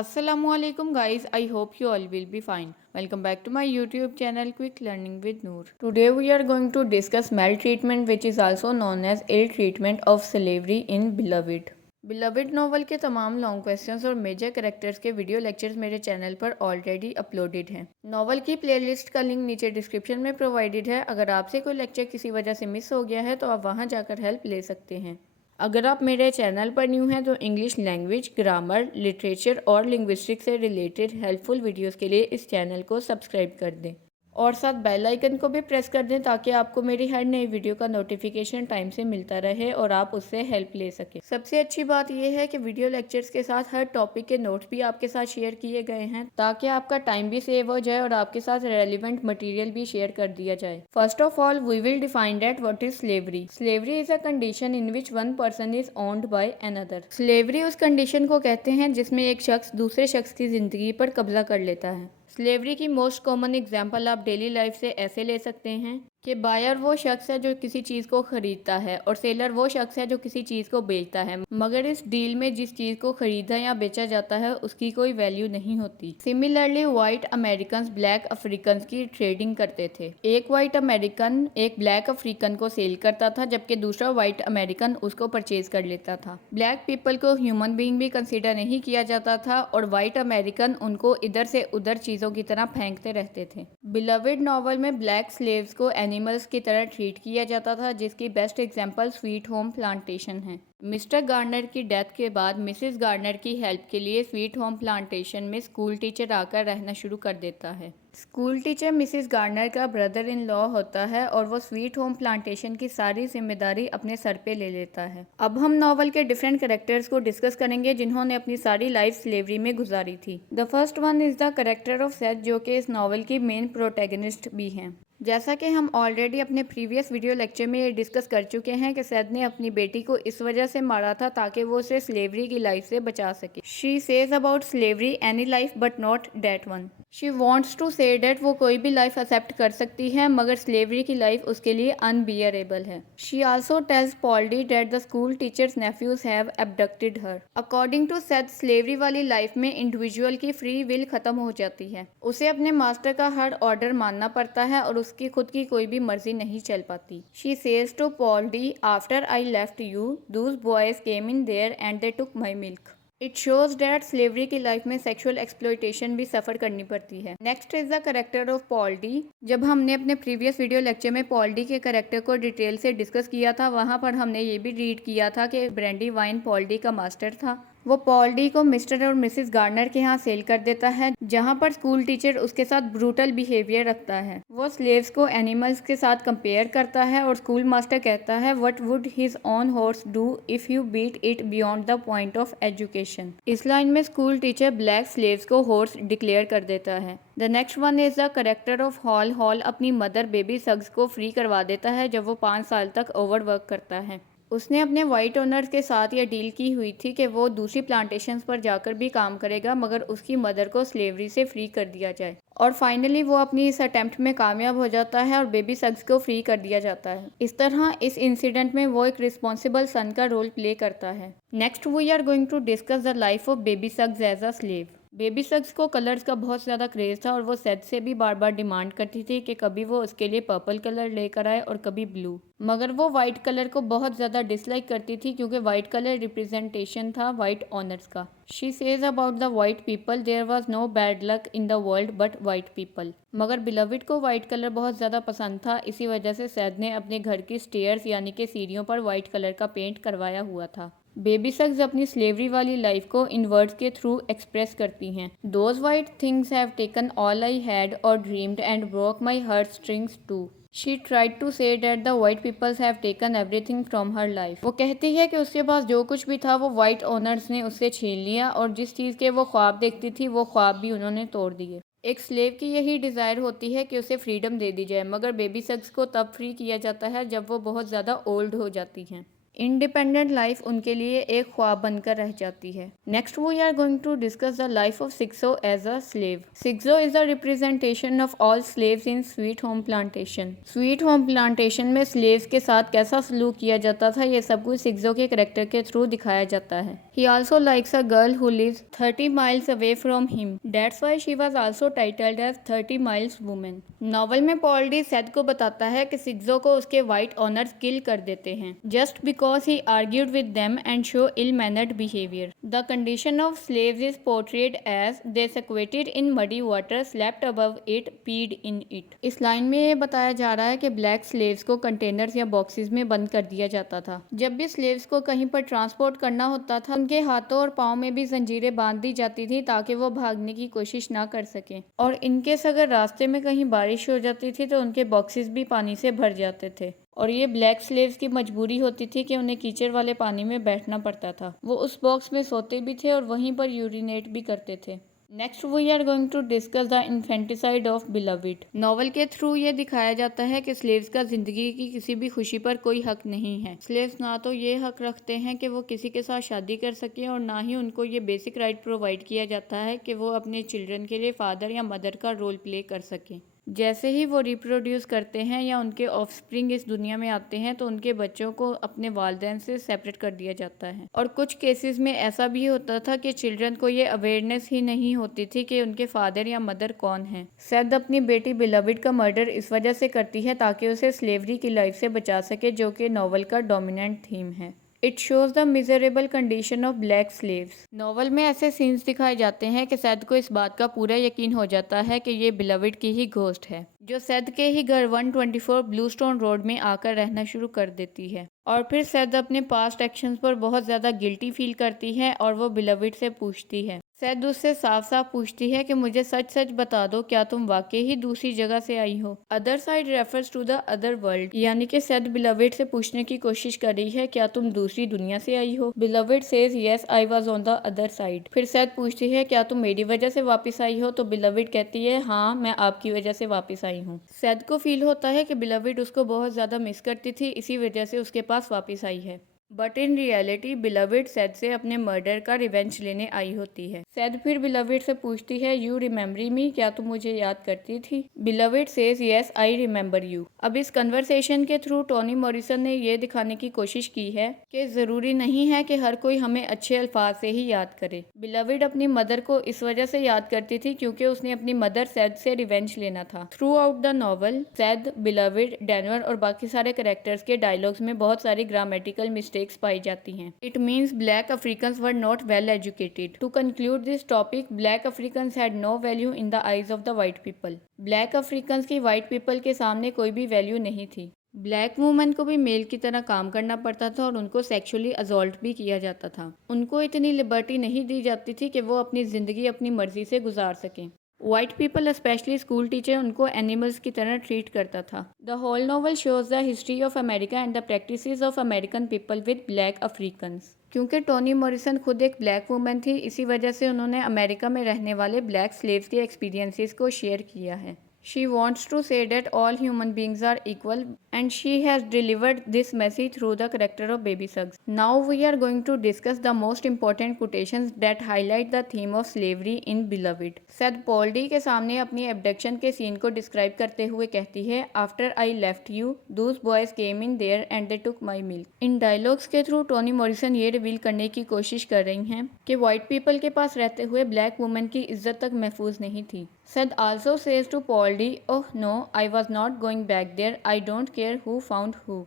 Assalamualaikum guys, I hope you all will be fine. Welcome back to my YouTube channel Quick Learning with Noor. Today we are going to discuss maltreatment, which is also known as ill treatment of slavery in Beloved. Beloved novel के तमाम long questions और major characters के video lectures मेरे channel पर already uploaded हैं। Novel की playlist का link नीचे डिस्क्रिप्शन में प्रोवाइडेड है। अगर आपसे कोई लेक्चर किसी वजह से मिस हो गया है तो आप वहां जाकर हेल्प ले सकते हैं। अगर आप मेरे चैनल पर न्यू हैं तो इंग्लिश लैंग्वेज, ग्रामर, लिटरेचर और लिंग्विस्टिक्स से रिलेटेड हेल्पफुल वीडियोस के लिए इस चैनल को सब्सक्राइब कर दें और साथ बेल आइकन को भी प्रेस कर दें ताकि आपको मेरी हर नई वीडियो का नोटिफिकेशन टाइम से मिलता रहे और आप उससे हेल्प ले सकें। सबसे अच्छी बात यह है कि वीडियो लेक्चर्स के साथ हर टॉपिक के नोट्स भी आपके साथ शेयर किए गए हैं ताकि आपका टाइम भी सेव हो जाए और आपके साथ रेलिवेंट मटेरियल भी शेयर कर दिया जाए। First of all we will define that what is slavery. Slavery is a condition in which one person is owned by another. Slavery उस कंडीशन को कहते हैं जिसमें एक शख्स दूसरे शख्स की जिंदगी पर कब्जा कर लेता है। स्लेवरी की मोस्ट कॉमन एग्जाम्पल आप डेली लाइफ से ऐसे ले सकते हैं कि बायर वो शख्स है जो किसी चीज़ को खरीदता है और सेलर वो शख्स है जो किसी चीज़ को बेचता है, मगर इस डील में जिस चीज़ को खरीदा या बेचा जाता है उसकी कोई वैल्यू नहीं होती। Similarly white American black African की ट्रेडिंग करते थे। एक वाइट अमेरिकन एक ब्लैक अफ्रीकन को सेल करता था जबकि दूसरा वाइट अमेरिकन उसको परचेज कर लेता था। ब्लैक पीपल को ह्यूमन बीइंग भी कंसिडर नहीं किया जाता था और वाइट अमेरिकन उनको इधर से उधर चीज़ों की तरह फेंकते रहते थे। बिलविड नॉवल में ब्लैक स्लेव्स को एनिमल्स की तरह ट्रीट किया जाता था, जिसकी best example sweet Home plantation है। मिस्टर गार्नर की डेथ के बाद मिसेस गार्नर की हेल्प के लिए स्वीट होम प्लांटेशन में स्कूल टीचर आकर रहना शुरू कर देता है। स्कूल टीचर मिसेस गार्नर का ब्रदर इन लॉ होता है और वो स्वीट होम प्लांटेशन की सारी जिम्मेदारी अपने सर पे ले लेता है। अब हम नॉवल के डिफरेंट कैरेक्टर्स को डिस्कस करेंगे जिन्होंने अपनी सारी लाइफ स्लेवरी में गुजारी थी। The first one is the character of Seth, जो कि इस नॉवल की मेन प्रोटैगनिस्ट भी हैं। जैसा कि हम ऑलरेडी अपने प्रीवियस वीडियो लेक्चर में ये डिस्कस कर चुके हैं कि सैद ने अपनी बेटी को इस वजह से मारा था ताकि वो उसे स्लेवरी की लाइफ से बचा सके। She says about slavery any life but not that one. She wants to say that वो कोई भी लाइफ एक्सेप्ट कर सकती है मगर स्लेवरी की लाइफ उसके लिए अनबियरेबल है। She also tells Polly that the school teachers nephews have abducted her. According to said slavery वाली लाइफ में इंडिविजुअल की फ्री विल खत्म हो जाती है। उसे अपने मास्टर का हर ऑर्डर मानना पड़ता है और उसकी खुद की कोई भी मर्जी नहीं चल पाती। She says to Paul D after I left you those boys came in there and they took my milk. It shows that slavery की लाइफ में सेक्सुअल एक्सप्लॉयटेशन भी सफ़र करनी पड़ती है। Next is the character of Paul D. जब हमने अपने previous video lecture में पॉल्डी के करेक्टर को डिटेल से डिस्कस किया था वहाँ पर हमने ये भी रीड किया था कि ब्रेंडी वाइन पॉल्डी का मास्टर था। वो पॉल्डी को मिस्टर और मिसेस गार्नर के यहाँ सेल कर देता है जहाँ पर स्कूल टीचर उसके साथ ब्रूटल बिहेवियर रखता है। वो स्लेव्स को एनिमल्स के साथ कंपेयर करता है और स्कूल मास्टर कहता है what would his own horse do if you beat it beyond the point of education. इस लाइन में स्कूल टीचर ब्लैक स्लेव्स को हॉर्स डिक्लेयर कर देता है। The next one is the character of Halle. Halle अपनी mother Baby Suggs को free करवा देता है जब वो 5 साल तक ओवरवर्क करता है। उसने अपने वाइट ओनर्स के साथ यह डील की हुई थी कि वो दूसरी प्लांटेशंस पर जाकर भी काम करेगा मगर उसकी मदर को स्लेवरी से फ्री कर दिया जाए और फाइनली वो अपनी इस अटेम्प्ट में कामयाब हो जाता है और बेबी सग्स को फ्री कर दिया जाता है। इस तरह इस इंसिडेंट में वो एक रिस्पॉन्सिबल सन का रोल प्ले करता है। Next we are going to discuss the life of Baby Suggs as a slave. Baby Suggs को कलर्स का बहुत ज़्यादा क्रेज़ था और वो सेड से भी बार बार डिमांड करती थी कि कभी वो उसके लिए पर्पल कलर लेकर आए और कभी ब्लू, मगर वो वाइट कलर को बहुत ज़्यादा डिसलाइक करती थी क्योंकि वाइट कलर रिप्रेजेंटेशन था वाइट ऑनर्स का। She says about the white people there was no bad luck in the world but white people. मगर बिलविड को वाइट कलर बहुत ज़्यादा पसंद था, इसी वजह से सैद ने अपने घर की स्टेयर्स यानी कि सीढ़ियों पर वाइट कलर का पेंट करवाया हुआ था। बेबी सग्स अपनी स्लेवरी वाली लाइफ को इन वर्ड्स के थ्रू एक्सप्रेस करती हैं। Those white things have taken all I had or dreamed and broke my heart strings too. She tried to say that the white peoples have taken everything from her life. वो कहती है कि उसके पास जो कुछ भी था वो वाइट ओनर्स ने उससे छीन लिया और जिस चीज़ के वो ख्वाब देखती थी वो ख्वाब भी उन्होंने तोड़ दिए। एक स्लेव की यही डिज़ायर होती है कि उसे फ्रीडम दे दी जाए, मगर बेबी सग्स को तब फ्री किया जाता है जब वो बहुत ज़्यादा ओल्ड हो जाती हैं। इंडिपेंडेंट लाइफ उनके लिए एक ख्वाब बनकर रह जाती है। Next we are going to discuss the life of Sixo as a slave. Sixo is the representation of all slaves in Sweet Home plantation. Sweet Home plantation में स्लेव्स के साथ कैसा सलूक किया जाता था, ये सब कुछ सिक्सो के करेक्टर के थ्रू दिखाया जाता है। He also likes a girl who lives 30 miles away from him. That's why she was also titled as 30 miles woman. Novel में पॉल डी सेथ को बताता है कि सिक्सो को उसके वाइट ऑनर्स किल कर देते हैं just because he argued with them and show ill mannered behaviour. The condition of slaves is portrayed as they squatted in muddy water, slept above it, peed in it. इस line में ये बताया जा रहा है कि ब्लैक स्लेव्स को containers या बॉक्सेस में बंद कर दिया जाता था। जब भी स्लेव्स को कहीं पर ट्रांसपोर्ट करना होता था, उनके हाथों और पाँव में भी जंजीरें बांध दी जाती थी ताकि वो भागने की कोशिश ना कर सकें। और इनकेस अगर रास्ते में कहीं बारिश हो जाती थी तो उनके बॉक्सेस भी पानी से भर जाते थे और ये ब्लैक स्लेव्स की मजबूरी होती थी कि उन्हें कीचड़ वाले पानी में बैठना पड़ता था। वो उस बॉक्स में सोते भी थे और वहीं पर यूरिनेट भी करते थे। Next we are going to discuss the infanticide of Beloved. Novel के थ्रू ये दिखाया जाता है कि स्लेव्स का जिंदगी की किसी भी खुशी पर कोई हक नहीं है। स्लेव्स ना तो ये हक रखते हैं कि वो किसी के साथ शादी कर सकें और ना ही उनको ये बेसिक राइट प्रोवाइड किया जाता है कि वो अपने चिल्ड्रन के लिए फादर या मदर का रोल प्ले कर सकें। जैसे ही वो रिप्रोड्यूस करते हैं या उनके ऑफस्प्रिंग इस दुनिया में आते हैं तो उनके बच्चों को अपने वालिदैन से सेपरेट कर दिया जाता है। और कुछ केसेस में ऐसा भी होता था कि चिल्ड्रन को ये अवेयरनेस ही नहीं होती थी कि उनके फादर या मदर कौन है। सेथ अपनी बेटी बिलविड का मर्डर इस वजह से करती है ताकि उसे स्लेवरी की लाइफ से बचा सके, जो कि नॉवल का डोमिनेंट थीम है। It shows the miserable condition of black slaves. Novel में ऐसे सीन्स दिखाए जाते हैं कि सैद को इस बात का पूरा यकीन हो जाता है कि ये बिलविड की ही घोस्ट है, जो सैद के ही घर 124 ब्लूस्टोन रोड में आकर रहना शुरू कर देती है। और फिर सैद अपने पास्ट एक्शंस पर बहुत ज़्यादा गिल्टी फील करती है और वो बिलविड से पूछती है। सैद उससे साफ साफ पूछती है कि मुझे सच सच बता दो, क्या तुम वाकई ही दूसरी जगह से आई हो। Other side refers to the other world, यानी कि सैद बिलविड से पूछने की कोशिश कर रही है क्या तुम दूसरी दुनिया से आई हो। Beloved says yes I was on the other side. फिर सैद पूछती है क्या तुम मेरी वजह से वापस आई हो, तो बिलविड कहती है हाँ मैं आपकी वजह से वापस आई हूँ। सैद को फील होता है कि बिलविड उसको बहुत ज्यादा मिस करती थी, इसी वजह से उसके पास वापस आई है। But in reality Beloved Sethe से अपने मर्डर का रिवेंज लेने आई होती है। सैद फिर बिलविड से पूछती है यू रिमेम्बर मी, क्या तुम मुझे याद करती थी। Beloved says yes I remember you. अब इस कन्वर्सेशन के थ्रू टोनी मॉरिसन ने यह दिखाने की कोशिश की है कि जरूरी नहीं है कि हर कोई हमें अच्छे अल्फाज से ही याद करे। बिलविड अपनी मदर को इस वजह से याद करती थी क्योंकि उसने अपनी मदर सैद से रिवेंज लेना था। Throughout the novel Sethe, Beloved, Denver और बाकी सारे कैरेक्टर्स के डायलॉग्स में बहुत सारी ग्रामेटिकल मिस्टेक्स पाई जाती हैं। It means black Africans were not well educated. To conclude this topic, black Africans had no value in the eyes of the white people. Black Africans की वाइट पीपल के सामने कोई भी वैल्यू नहीं थी। ब्लैक वुमेन को भी mail की तरह काम करना पड़ता था और उनको सेक्सुअली असॉल्ट भी किया जाता था। उनको इतनी लिबर्टी नहीं दी जाती थी कि वो अपनी ज़िंदगी अपनी मर्जी से गुजार सकें। White people specially school teacher उनको एनिमल्स की तरह ट्रीट करता था। The whole novel shows the history of America and the practices of American people with black Africans. क्योंकि टोनी मॉरिसन खुद एक ब्लैक वुमेन थी, इसी वजह से उन्होंने अमेरिका में रहने वाले ब्लैक स्लेव्स के एक्सपीरियंसेस को शेयर किया है। She wants to say that all human beings are equal and she has delivered this message through the character of Baby Suggs. Now we are going to discuss the most important quotations that highlight the theme of slavery in Beloved. Sethe Paul D के सामने अपनी abduction के scene को describe करते हुए कहती है after I left you those boys came in there and they took my milk. In dialogues के थ्रू टोनी मॉरिसन ये रिवील करने की कोशिश कर रही हैं कि वाइट पीपल के पास रहते हुए ब्लैक वुमेन की इज्जत तक महफूज नहीं थी। Seth also says to Paul D, "Oh no, I was not going back there. I don't care who found who."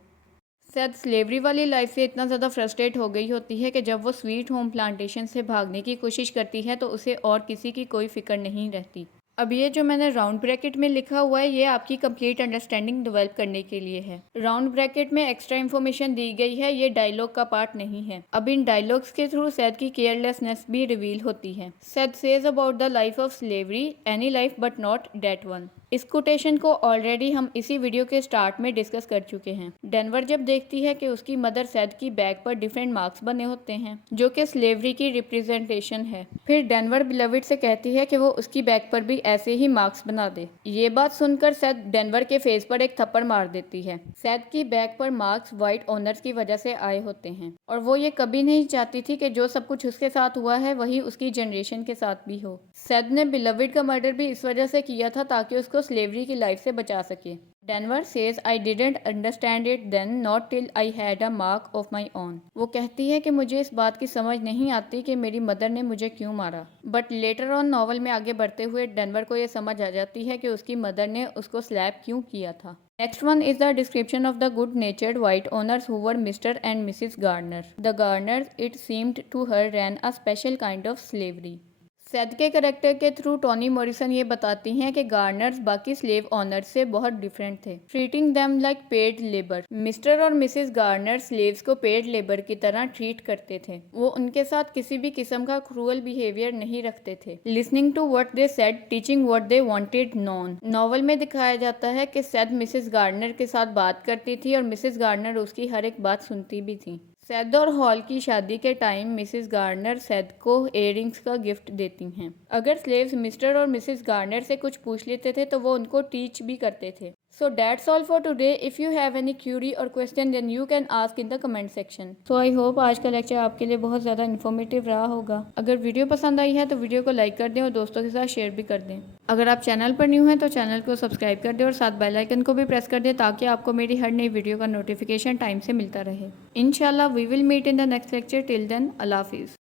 Sethe slavery वाली लाइफ से इतना ज़्यादा फ्रस्ट्रेट हो गई होती है कि जब वो स्वीट होम प्लांटेशन से भागने की कोशिश करती है तो उसे और किसी की कोई फिक्र नहीं रहती। अब ये जो मैंने राउंड ब्रैकेट में लिखा हुआ है ये आपकी कंप्लीट अंडरस्टैंडिंग डेवलप करने के लिए है। राउंड ब्रैकेट में एक्स्ट्रा इन्फॉर्मेशन दी गई है, ये डायलॉग का पार्ट नहीं है। अब इन डायलॉग्स के थ्रू सैद की केयरलेसनेस भी रिवील होती है। Sethe says about the life of slavery, any life but not that one. इस कोटेशन को ऑलरेडी हम इसी वीडियो के स्टार्ट में डिस्कस कर चुके हैं। डेनवर जब देखती है कि उसकी मदर सैद की बैग पर डिफरेंट मार्क्स बने होते हैं जो कि स्लेवरी की रिप्रेजेंटेशन है, फिर डेनवर बिलविड से कहती है कि वो उसकी बैग पर भी ऐसे ही मार्क्स बना दे। ये बात सुनकर सैद डेनवर के फेस पर एक थप्पड़ मार देती है। सैद की बैग पर मार्क्स वाइट ऑनर्स की वजह से आए होते हैं और वो ये कभी नहीं चाहती थी कि जो सब कुछ उसके साथ हुआ है वही उसकी जनरेशन के साथ भी हो। सैद ने बिलविड का मर्डर भी इस वजह से किया था ताकि उसको स्लेवरी की लाइफ से बचा सके। Denver says I didn't understand it then not till I had a mark of my own. वो कहती है कि मुझे इस बात की समझ नहीं आती कि मेरी मदर ने मुझे क्यों मारा, बट लेटर ऑन नॉवल में आगे बढ़ते हुए डेनवर को ये समझ आ जाती है कि उसकी मदर ने उसको स्लैप क्यों किया था। Next one is the description of the good-natured white owners who were Mr. and Mrs. Garner. The Garners, it seemed to her, ran a special kind of slavery. Syed के करेक्टर के through Tony Morrison ये बताती हैं कि गार्नर्स बाकी slave honours से बहुत different थे, treating them like paid labour. Mister और मिसेस गार्नर स्लेव्स को पेड लेबर की तरह ट्रीट करते थे। वो उनके साथ किसी भी किस्म का क्रूअल बिहेवियर नहीं रखते थे। Listening to what they said, teaching what they wanted known. Novel में दिखाया जाता है कि सैद मिसेस गार्नर के साथ बात करती थी और मिसेस गार्नर उसकी हर एक बात सुनती भी थी। सैद और हॉल की शादी के टाइम मिसेस गार्नर सैद को इयररिंग्स का गिफ्ट देती हैं। अगर स्लेव्स मिस्टर और मिसेस गार्नर से कुछ पूछ लेते थे तो वो उनको टीच भी करते थे। So that's all for today. If you have any query or question then you can ask in the comment section. So I hope आज का लेक्चर आपके लिए बहुत ज़्यादा इन्फॉर्मेटिव रहा होगा। अगर वीडियो पसंद आई है तो वीडियो को लाइक कर दें और दोस्तों के साथ शेयर भी कर दें। अगर आप चैनल पर न्यू हैं तो चैनल को सब्सक्राइब कर दें और साथ बेल आइकन को भी प्रेस कर दें ताकि आपको मेरी हर नई वीडियो का नोटिफिकेशन टाइम से मिलता रहे। इंशाल्लाह we will meet in the next lecture. Till then अल्लाह हाफिज़।